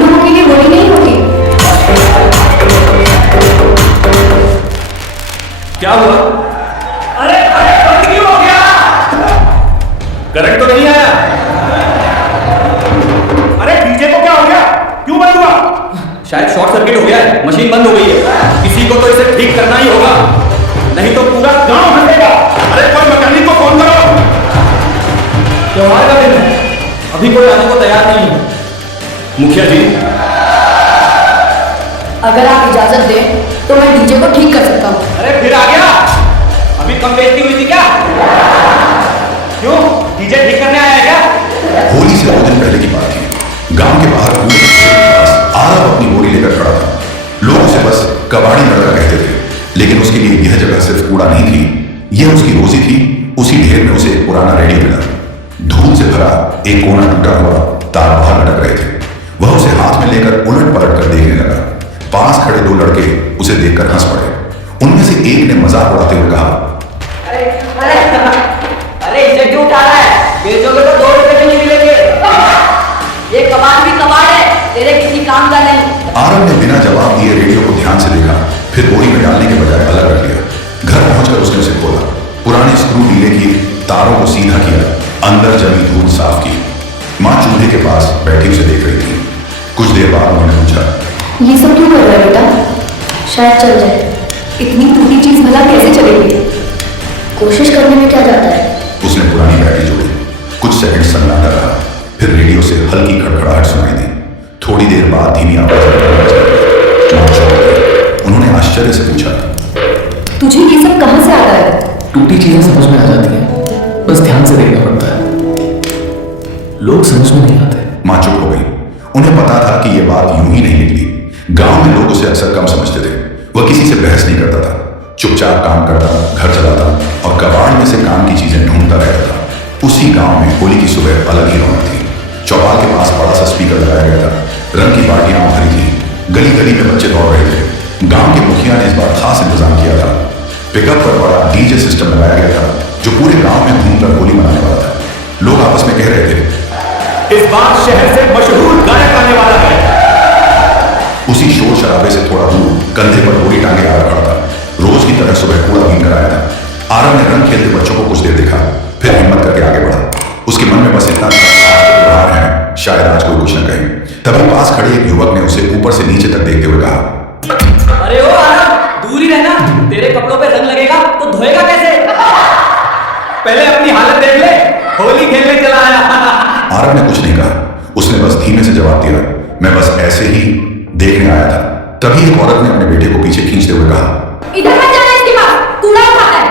लोगों के लिए होली नहीं होती। क्या हुआ? अरे अरे बंद क्यों हो गया? करंट तो नहीं आया? अरे डीजे को क्या हो गया? क्यों बंद हुआ? शायद शॉर्ट सर्किट हो गया है, मशीन बंद हो गई है। किसी को तो इसे ठीक करना ही होगा, नहीं तो पूरा गांव हंसेगा। अरे कोई मैकेनिक को फोन करो। त्योहार का दिन है, अभी कोई आने को तैयार नहीं है। मुखिया जी, अगर आप इजाजत दें तो मैं डीजे को ठीक कर सकता हूँ। अरे फिर आ गया? अभी कम बेइज्जती हुई थी क्या? क्यों? डीजे ठीक करने आया है क्या? होली से 2 दिन पहले की बात थी। गांव के बाहर कूड़े के पास आरव अपनी बोरी लेकर खड़ा था। लोग उसे बस कबाड़ी लड़का कहते थे, लेकिन उसके लिए यह जगह सिर्फ कूड़ा नहीं थी, यह उसकी रोजी थी। उसी ढेर में उसे एक पुराना रेडियो मिला। धूल से भरा एक कोना टूटा हुआ, तार बाहर लटक रहे थे। वह उसे हाथ में लेकर उलट पलट कर देखने लगा। पास खड़े 2 लड़के उसे देखकर हंस पड़े। उनमें से एक ने मजाक उड़ाते हुए कहा, अरे इसे क्यों उठा रहा है? बेचोगे तो 2 रुपए नहीं मिलेंगे। ये कबाड़ भी कबाड़ है, तेरे किसी काम का नहीं। आरव ने बिना जवाब दिए रेडियो को ध्यान से देखा, फिर बोरी में डालने के बजाय अलग रख लिया। घर पहुंचकर उसने उसे खोला, पुराने स्क्रू ढीले किए, तारों को सीधा किया, अंदर जमी धूल साफ की। माँ चूल्हे के पास बैठी उसे देख रही थी। कुछ देर बाद उन्होंने पूछा, ये सब क्यों कर रहा है बेटा? शायद चल जाए। इतनी टूटी चीज भला कैसे चलेगी? कोशिश करने में क्या जाता है? उसने पुरानी बैटरी जोड़ी। कुछ सेकंड सन्नाटा रहा, फिर रेडियो से हल्की खड़खड़ाहट सुनाई दी। थोड़ी देर बाद धीमी आवाज में उन्होंने आश्चर्य से पूछा, तुझे ये सब कहाँ से आता है? टूटी चीजें समझ में आ जाती हैं, बस ध्यान से देखना पड़ता है। लोग समझ में नहीं आते। माँ चुप हो गई। उन्हें पता था कि यह बात यूं ही नहीं निकली। गांव में लोग उसे अक्सर कम समझते थे। वह किसी से बहस नहीं करता था, चुपचाप काम करता, घर चलाता और कबाड़ में से काम की चीजें ढूंढता रहता था। उसी गांव में होली की सुबह अलग ही रौनक थी। चौपाल के पास बड़ा सा स्पीकर लगाया गया था, रंग की पार्टियां उभरी थी, गली गली में बच्चे दौड़ रहे थे। गांव के मुखिया ने इस बार खास इंतजाम किया था। पिकअप पर बड़ा डीजे सिस्टम लगाया गया था, जो पूरे गांव में घूमकर होली मनाने वाला था। लोग आपस में कह रहे थे, इस बार शहर से मशहूर गायक आने वाला है। उसी शोर शराबे से थोड़ा दूर कंधे पर बोरी टांगे आ रहा था। रोज की तरह सुबह कूड़ा बीन कर आया था। आरव ने रंग खेलते बच्चों को कुछ देर देखा, फिर हिम्मत करके आगे बढ़ा। उसके मन में बस इतना था, बाहर है, शायद आज कोई कुछ न कहे। तभी पास खड़े एक युवक ने उसे ऊपर से नीचे तक देखते हुए कहा, अरे ओ आरव, दूर ही रहना। तेरे कपड़ों पे रंग लगेगा तो धोएगा कैसे? पहले अपनी हालत देख ले, होली खेलने चला आया। आरव ने कुछ नहीं कहा। उसने बस धीमे से जवाब दिया, मैं बस ऐसे ही देखने आया था। तभी एक औरत ने अपने बेटे को पीछे खींचते हुए कहा, इधर मत जाना, इसके पास कूड़ा उठाता है।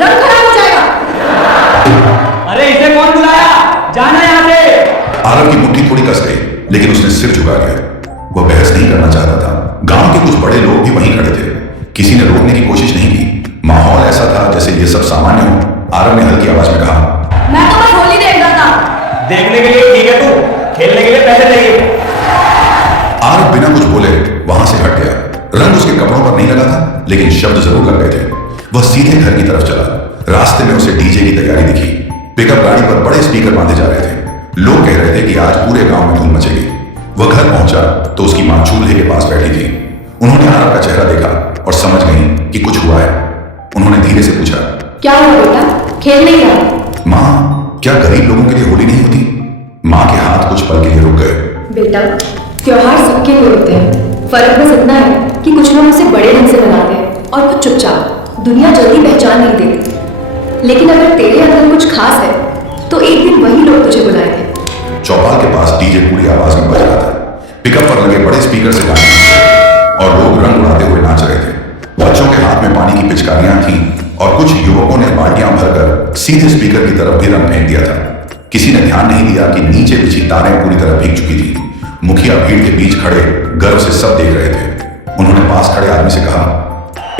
रंग खराब हो जाएगा। अरे इसे कौन बुलाया? जाना यहाँ से। आरव की मुट्ठी थोड़ी कस गई, लेकिन उसने सिर झुका लिया। वह बहस नहीं करना चाहता था। गांव के कुछ बड़े लोग भी वहीं खड़े थे। किसी ने रोकने की कोशिश नहीं की। माहौल ऐसा था जैसे ये सब सामान्य हो। आरव ने हल्की आवाज में कहा, मैं तो बस होली देख रहा था। देखने के लिए ठीक है, तू खेलने के लिए पैसे चाहिए। आरव बिना कुछ बोले वहां से हट गया। रंग उसके कपड़ों पर नहीं लगा था, लेकिन शब्द जरूर लग गए थे। वह सीधे घर की तरफ चला। रास्ते में उसे डीजे की तैयारी दिखी। पिकअप गाड़ी पर बड़े स्पीकर बांधे जा रहे थे। लोग कह रहे थे कि आज पूरे गांव में धूम मचेगी। वह घर पहुंचा तो उसकी मां चूल्हे के पास बैठी थी। उन्होंने आरव का चेहरा देखा और समझ गई कि कुछ हुआ है। उन्होंने धीरे से पूछा, क्या हुआ बेटा? खेल नहीं रहा? माँ, क्या गरीब लोगों के लिए होली नहीं होती? माँ के हाथ कुछ पल के लिए रुक गए। बेटा, त्योहार सबके लिए होते हैं। फर्क बस इतना है कि कुछ लोग उसे बड़े ढंग से मनाते हैं और कुछ चुपचाप। दुनिया जल्दी पहचान नहीं देती, लेकिन अगर तेरे अंदर कुछ खास है तो एक दिन वही लोग तुझे बुलाएंगे। चौपाल के पास डीजे पूरी आवाज में बज रहा था। पिकअप पर लगे बड़े स्पीकर से गाने और लोग रंग उड़ाते हुए नाच रहे थे। बच्चों के हाथ में पानी की पिचकारियां थीं और कुछ युवकों ने बाल्टियां भरकर सीधे स्पीकर की तरफ भी रंग फेंक दिया था। किसी ने ध्यान नहीं दिया कि नीचे बिछी तारें पूरी तरह भीग चुकी थी। मुखिया भीड़ के बीच खड़े गर्व से सब देख रहे थे। उन्होंने पास खड़े आदमी से कहा,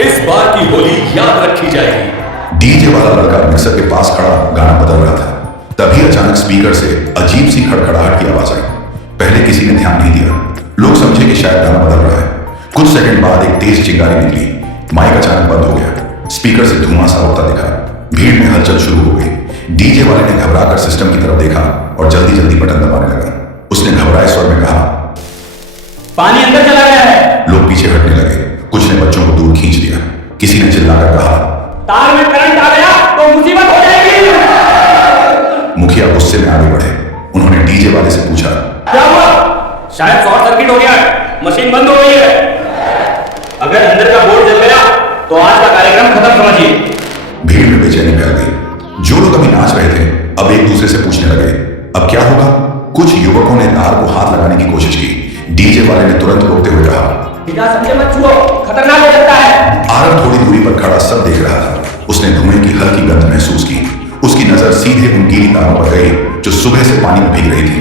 इस बार की होली याद रखी जाएगी। डीजे वाला लड़का मिक्सर के पास खड़ा गाना बदल रहा था। तभी अचानक स्पीकर से अजीब सी खड़खड़ाहट की आवाज आई। पहले किसी ने ध्यान नहीं दिया। लोग समझे कि शायद गाना बदल रहा है। कुछ सेकंड बाद एक तेज चिंगारी निकली। माइक अचानक बंद हो गया। स्पीकर से धुआं सा उठता दिखा। भीड़ में हलचल शुरू हो गई। डीजे वाले ने घबराकर सिस्टम की तरफ देखा और जल्दी जल्दी बटन दबाने लगा। उसने घबराए स्वर में कहा, चिल्लाकर कहा, तार में करंट आ गया तो मुसीबत हो जाएगी। मुखिया गुस्से में आगे बढ़े। उन्होंने डीजे वाले से पूछा, क्या हुआ? शायद शॉर्ट सर्किट हो गया है, मशीन बंद हो गई है। अगर अंदर का बोर्ड जल गया तो आज का कार्यक्रम खत्म समझिए। भीड़ में बेचैनी फैल गई। जो लोग अभी नाच रहे थे अब एक दूसरे से पूछने लगे, अब क्या होगा? कुछ युवकों ने तार को हाथ लगाने की कोशिश की। डीजे वाले ने तुरंत रोकते हुए कहा, बिना समझे मत छुओ, खतरनाक हो सकता है। आरव थोड़ी दूरी पर खड़ा सब देख रहा था। उसने धुएं की हल्की गंध महसूस की। उसकी नजर सीधे उन गीली तारों पर गई जो सुबह से पानी में भीग रही थी।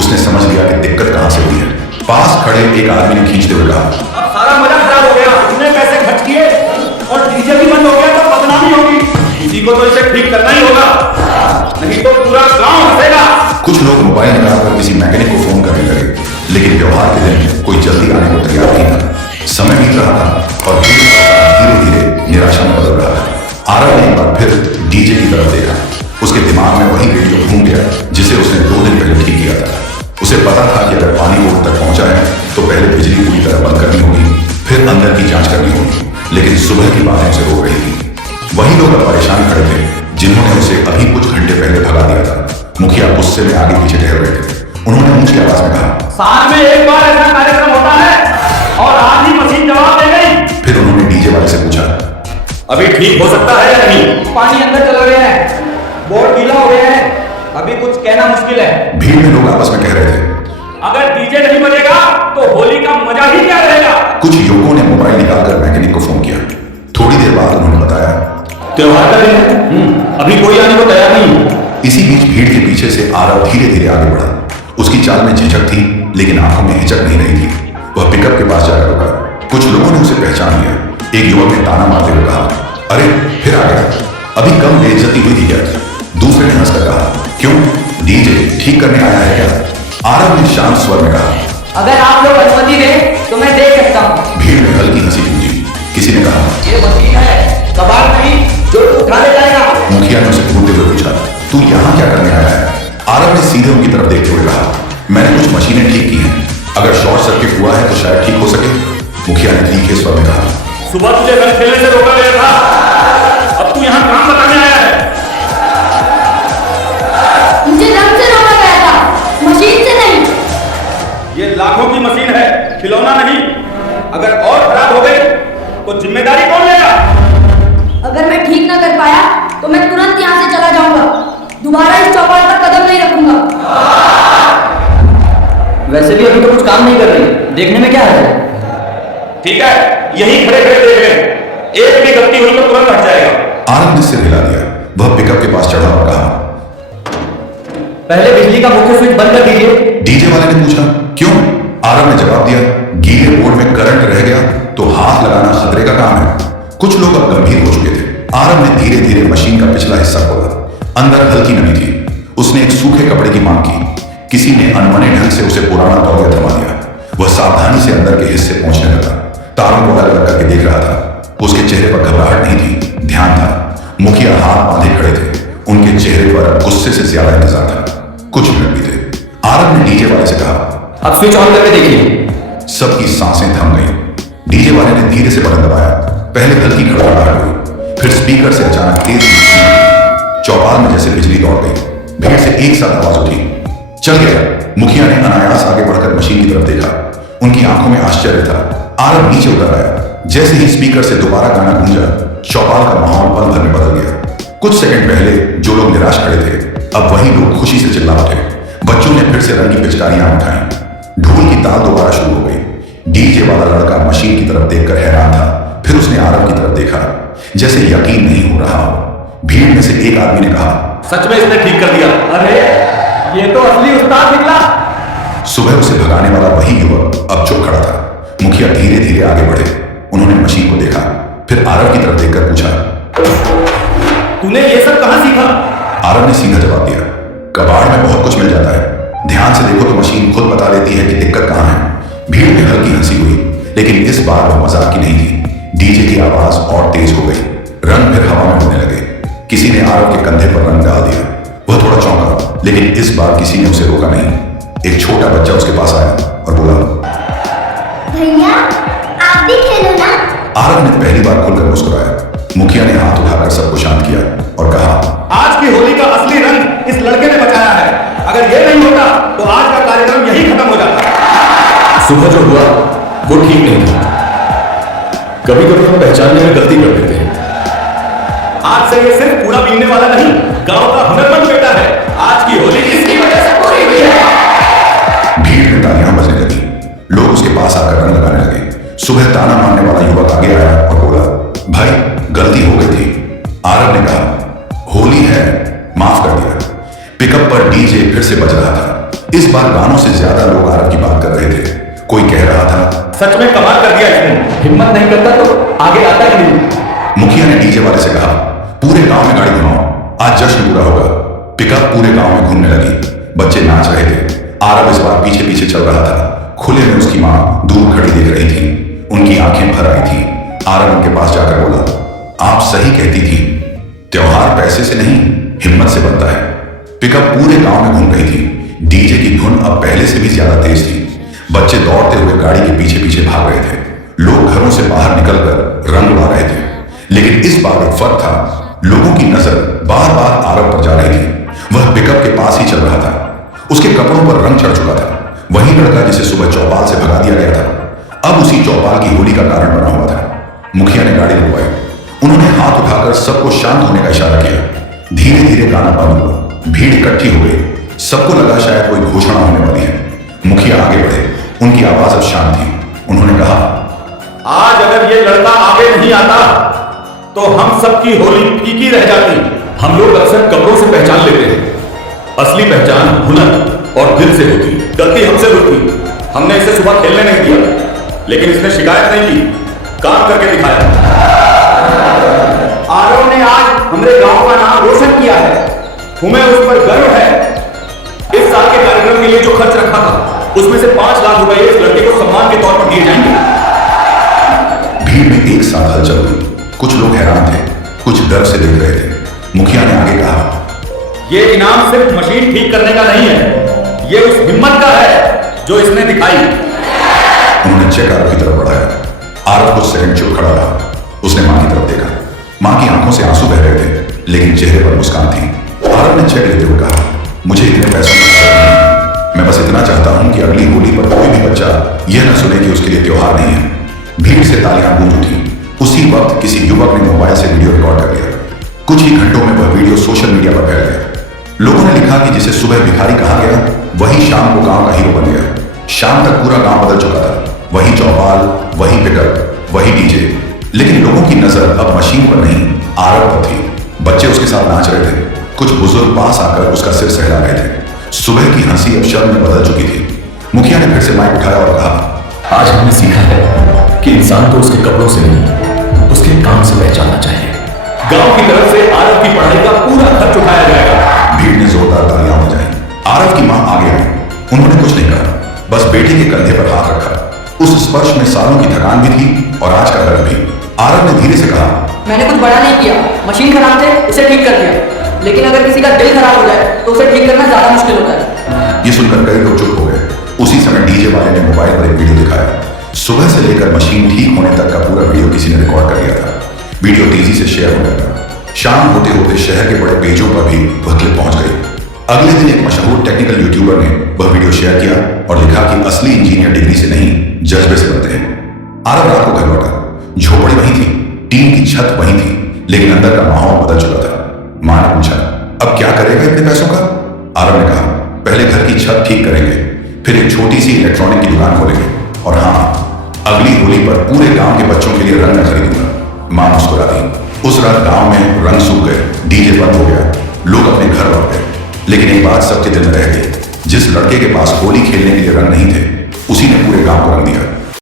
उसने समझ लिया कि दिक्कत कहां से हुई है। पास खड़े एक आदमी ने खींचते हुए कहा, अब सारा मजा खराब हो गया। तुमने पैसे खर्च किए और डीजे भी बंद हो गया तो बदनामी होगी। किसी को तो इसे ठीक करना ही होगा, नहीं तो पूरा गांव हंसेगा। कुछ लोग मोबाइल निकालकर किसी मैकेनिक को फोन करने लगे, लेकिन त्योहार के दिन कोई जल्दी आने को तैयार नहीं था। समय बीत रहा था और धीरे धीरे निराशा में बदल रहा था। आरव ने एक बार फिर डीजे की तरफ देखा। उसके दिमाग में वही रेडियो घूम गया जिसे उसने 2 दिन पहले ठीक किया था। उसे पता था कि अगर पानी बोर्ड तक पहुंचा है तो पहले बिजली पूरी तरह बंद करनी होगी, फिर अंदर की जांच करनी होगी। लेकिन सुबह की बातें उसे रोक रही थी। वही लोग अब परेशान खड़े थे जिन्होंने उसे अभी कुछ घंटे पहले भगा दिया था। मुखिया गुस्से में आगे पीछे टहल रहे थे। उन्होंने ऊंची आवाज में कहा, साल में एक बार ऐसा कार्यक्रम होता है और आज ही मशीन जवाब दे गई। फिर उन्होंने डीजे वाले से पूछा, अभी ठीक हो सकता है या नहीं? पानी अंदर चला गया है, बोर्ड गीला हो गया है, अभी कुछ कहना मुश्किल है। भीड़ में लोग आपस में कह रहे थे, अगर डीजे नहीं बजेगा तो होली का मजा ही क्या रहेगा। कुछ युवकों ने मोबाइल निकालकर मैकेनिक को फोन किया। थोड़ी देर बाद उन्होंने बताया, त्योहार का दिन है, अभी कोई आने को तैयार नहीं। इसी बीच भीड़ के पीछे से आरव धीरे धीरे आगे बढ़ा। उसकी चाल में झिझक थी लेकिन आंखों में हिचक नहीं रही थी। वह पिकअप के पास जाकर रुका। कुछ लोगों ने उसे पहचान लिया। एक युवक ने ताना मारते हुए कहा, अरे फिर आ गया, अभी कम बेइज्जती हुई थी क्या? दूसरे ने हंसकर कहा, क्यों, डीजे ठीक करने आया है क्या? आरव ने शांत स्वर में कहा, अगर आप लोग अनुमति दें तो मैं देख सकता हूँ। भीड़ में हल्की हंसी गूंजी। किसी ने कहा, ये मशीन है, कबाड़ नहीं जो तू उठा ले जाएगा। मुखिया ने उसे घूरते हुए पूछा, तू यहाँ क्या करने आया है? आरव ने सीधे उनकी तरफ देखते हुए कहा, मैंने कुछ मशीनें ठीक की हैं, अगर शॉर्ट सर्किट हुआ है तो शायद ठीक हो सके। मुखिया ने तीखे स्वर में कहा, सुबह तुझे रंग खेलने से रोका गया था, अब तू यहाँ काम बताने आया है। मुझे रंग से रोका गया था, मशीन से नहीं। ये लाखों की मशीन है, खिलौना नहीं। अगर और खराब हो गई तो जिम्मेदारी कौन लेगा? अगर मैं ठीक ना कर पाया तो मैं तुरंत यहाँ से चला जाऊंगा, दोबारा इस चौपाल पर कदम नहीं रखूंगा। वैसे भी अभी तो कुछ काम नहीं कर रही, देखने में क्या है? ठीक है, यही खड़े खड़े देख ले, एक भी गलती हुई तो तुरंत हट जाएगा। आरव ने सिर हिला दिया। वह पिकअप के पास चढ़ा और कहा, पहले बिजली का मुख्य स्विच बंद कर दीजिए। डीजे वाले ने पूछा, क्यों? आरव ने जवाब दिया, गीले बोर्ड में करंट रह गया तो हाथ लगाना खतरे का काम है। कुछ लोग अब गंभीर हो चुके थे। आरव ने धीरे धीरे मशीन का पिछला हिस्सा खोला। अंदर हल्की नमी थी। उसने एक सूखे कपड़े की मांग की। किसी ने अनमने ढंग से उसे पुराना तौलिया थमा दिया। वह सावधानी से अंदर के हिस्से पहुंचने लगा। तारों को अलग अलग करके देख रहा था। उसके चेहरे पर घबराहट नहीं थी, ध्यान था। मुखिया हाथ बांधे खड़े थे। उनके चेहरे पर गुस्से से ज्यादा इंतजार था। कुछ मिनट भी थे। आरव ने डीजे वाले से कहा, अब स्विच ऑन करके देखिए। सबकी सांसें थम गई। डीजे वाले ने धीरे से बटन दबाया। पहले हल्की खड़खड़ाहट हुई, फिर स्पीकर से अचानक तेज चौपाल में जैसे बिजली दौड़ गई। भीड़ से एक साथ आवाज उठी, चल गया। मुखिया ने अनायास आगे बढ़कर मशीन की तरफ देखा। उनकी आंखों में आश्चर्य था। आरव नीचे उतर आया। जैसे ही स्पीकर से दोबारा गाना गूंजा, चौपाल का माहौल पल भर में बदल गया। कुछ सेकंड पहले जो लोग निराश खड़े थे, अब वही लोग खुशी से चिल्ला उठे। बच्चों ने फिर से रंग की पिचकारियां उठाई। ढोल की ताल दोबारा शुरू हो गई। डीजे वाला लड़का मशीन की तरफ देखकर हैरान था। फिर उसने आरव की तरफ देखा, जैसे यकीन नहीं हो रहा हो। भीड़ में से एक आदमी ने कहा, सच में इसने ठीक कर दिया। अरे ये तो असली उस्ताद निकला। सुबह उसे भगाने वाला वही युवक अब चुप खड़ा था। मुखिया धीरे धीरे आगे बढ़े। उन्होंने मशीन को देखा, फिर आरव की तरफ देखकर पूछा, तूने ये सब कहां सीखा? आरव ने सीधा जवाब दिया, कबाड़ में बहुत कुछ मिल जाता है। ध्यान से देखो तो मशीन खुद बता देती है कि दिक्कत कहां है। भीड़ में हल्की हंसी हुई, लेकिन इस बार वो मजाक की नहीं थी। डीजे की आवाज और तेज हो गई। रंग फिर हवा में उड़ने लगे। किसी ने आरव के कंधे पर रंग डाल दिया। वह थोड़ा चौंका, लेकिन इस बार किसी ने उसे रोका नहीं। एक छोटा बच्चा उसके पास आया और बोला, भैया आप भी खेलो ना। आरव ने पहली बार खुलकर मुस्कुराया। सुबह जो हुआ वो ठीक नहीं था। कभी कभी हम पहचानने में गलती कर देते हैं। आज से ये सिर्फ कूड़ा बीनने वाला नहीं, गांव का हुनरमंद बेटा है। आज की होली इसकी वजह से पूरी हुई है। भीड़ में तालियां बजने लगी, लोग उसके पास आकर रंग लगाने लगे। सुबह ताना मारने वाला युवक आगे आया और बोला, भाई गलती हो गई थी। आरव ने कहा, होली है, माफ कर दिया। पिकअप पर डीजे फिर से बज रहा था। इस बार गानों से ज्यादा लोग आरव की बात कर रहे थे। कोई कह रहा था, सच में कमाल कर दिया इसने, हिम्मत नहीं करता तो आगे आता ही नहीं। मुखिया ने डीजे वाले से कहा, पूरे गांव में गाड़ी घुमाओ, आज जश्न पूरा होगा। पिकअप पूरे गांव में घूमने लगी, बच्चे नाच रहे थे। आरव इस बार पीछे पीछे चल रहा था। खुले में उसकी माँ दूर खड़ी देख रही थी, उनकी आंखें भर आई थी। आरव उनके पास जाकर बोला, आप सही कहती थी, त्योहार पैसे से नहीं हिम्मत से बनता है। पिकअप पूरे गांव में घूम रही थी। डीजे की धुन अब पहले से भी ज्यादा तेज थी। बच्चे दौड़ते हुए गाड़ी के पीछे पीछे भाग रहे थे। लोग घरों से बाहर निकलकर रंग उड़ा रहे थे। लेकिन इस बार एक फर्क था, लोगों की नजर बार बार आरव पर जा रही थी। वह पिकअप के पास ही चल रहा था। उसके कपड़ों पर रंग चढ़ चुका था। वही लड़का जिसे सुबह चौपाल से भगा दिया गया था, अब उसी चौपाल की होली का कारण बना हुआ था। मुखिया ने गाड़ी रुकवाई। उन्होंने हाथ उठाकर सबको शांत होने का इशारा किया। धीरे धीरे गाना बंद हुआ। भीड़ इकट्ठी हो गई। सबको लगा शायद कोई घोषणा होने वाली है। मुखिया आगे बढ़े। उनकी आवाज अब शांत थी। उन्होंने कहा, आज अगर ये लड़का आगे नहीं आता तो हम सबकी होली फीकी रह जाती। हम लोग अक्सर कपड़ों से पहचान लेते हैं, असली पहचान हुनर और दिल से होती है। गलती हमसे हुई थी, हमने इसे सुबह खेलने नहीं दिया, लेकिन इसने शिकायत नहीं की, काम करके दिखाया। आरव ने आज हमारे गांव का नाम रोशन किया है, हमें उस पर गर्व है। इस साल के कार्यक्रम के लिए जो खर्च रखा था उसमें से 5 लाख रुपए इस लड़के को सम्मान के तौर पर दिए जाएंगे। भीड़ में एक साथ हलचल हुई। कुछ लोग हैरान थे, कुछ डर से देख रहे थे। मुखिया ने आगे कहा, ये इनाम सिर्फ मशीन ठीक करने का नहीं है, ये उस हिम्मत का है जो इसने दिखाई। उन्होंने चेक आरव की तरफ बढ़ाया। आरव कुछ सेकंड चुप खड़ा रहा। उसने मां की तरफ देखा। मां की आंखों से आंसू बह रहे थे, लेकिन चेहरे पर मुस्कान थी। आरव ने चेक लेते हुए कहा, मुझे इतने पैसों की जरूरत नहीं। मैं बस इतना चाहता हूं कि अगली होली पर कोई भी बच्चा यह न सुने कि उसके लिए त्योहार नहीं है। भीड़ से तालियां गूंज उठी। उसी वक्त किसी युवक ने मोबाइल से वीडियो रिकॉर्ड कर लिया। कुछ ही घंटों में वह वीडियो सोशल मीडिया पर फैल गया। लोगों ने लिखा कि जिसे सुबह भिखारी कहा गया, वही शाम को गांव का हीरो बन गया। शाम तक पूरा गांव बदल चुका था। वही चौपाल, वही पिकअप, वही डीजे। लेकिन लोगों की नजर अब मशीन पर नहीं, आरव पर थी। बच्चे उसके साथ नाच रहे थे। कुछ बुजुर्ग पास आकर उसका सिर सहला रहे थे। सुबह की हंसी अब शर्म में बदल चुकी थी। मुखिया ने फिर से माइक उठाया और कहा, आज हमने सीखा है कि इंसान को उसके कपड़ों से नहीं, उसके काम से पहचानना चाहिए। गांव की तरफ से आरव की पढ़ाई का पूरा खर्च उठाया जाएगा। भीड़ ने जोरदार तालियां बजाई। आरव की मां आगे आई। उन्होंने कुछ नहीं कहा, बस बेटी के कंधे पर हाथ रखा। उस स्पर्श में सालों की थकान भी थी और आज का गर्व भी। आरव ने धीरे से कहा, मैंने कुछ बड़ा नहीं किया, मशीन खराब थे उसे ठीक कर दिया। लेकिन अगर किसी का दिल खराब हो जाए तो उसे ठीक करना ज्यादा मुश्किल होता है। ये सुनकर कई लोग चुप हो गए। उसी समय डीजे वाले ने मोबाइल पर एक वीडियो दिखाया। सुबह से लेकर मशीन ठीक होने तक का पूरा वीडियो किसी ने रिकॉर्ड कर लिया था। वीडियो तेजी से शेयर होने लगा। शाम होते होते शहर के बड़े पेजों पर भी वह क्लिप पहुंच गई। अगले दिन एक मशहूर टेक्निकल यूट्यूबर ने वह वीडियो शेयर किया और लिखा कि असली इंजीनियर डिग्री से नहीं, जज्बे से बनते हैं। आरव रात को घर लौटा। झोपड़ी वहीं थी, टीन की छत वहीं थी, लेकिन अंदर का माहौल बदल चुका था। मां ने पूछा, अब क्या करेगा इतने पैसों का? आरव ने कहा, पहले घर की छत ठीक करेंगे, फिर एक छोटी सी इलेक्ट्रॉनिक की दुकान खोलेंगे, और हाँ, अगली होली पर पूरे गांव के बच्चों के लिए रंग न खरीदूंगा। मां मुस्कुरा दी। उस रात गांव में रंग सूख गए, डीजे बंद हो गया, लोग अपने घर लौट गए। लेकिन एक बात सबके दिल में रह गई, जिस लड़के के पास होली खेलने के लिए रंग नहीं थे, उसी ने पूरे गांव को रंग दिया।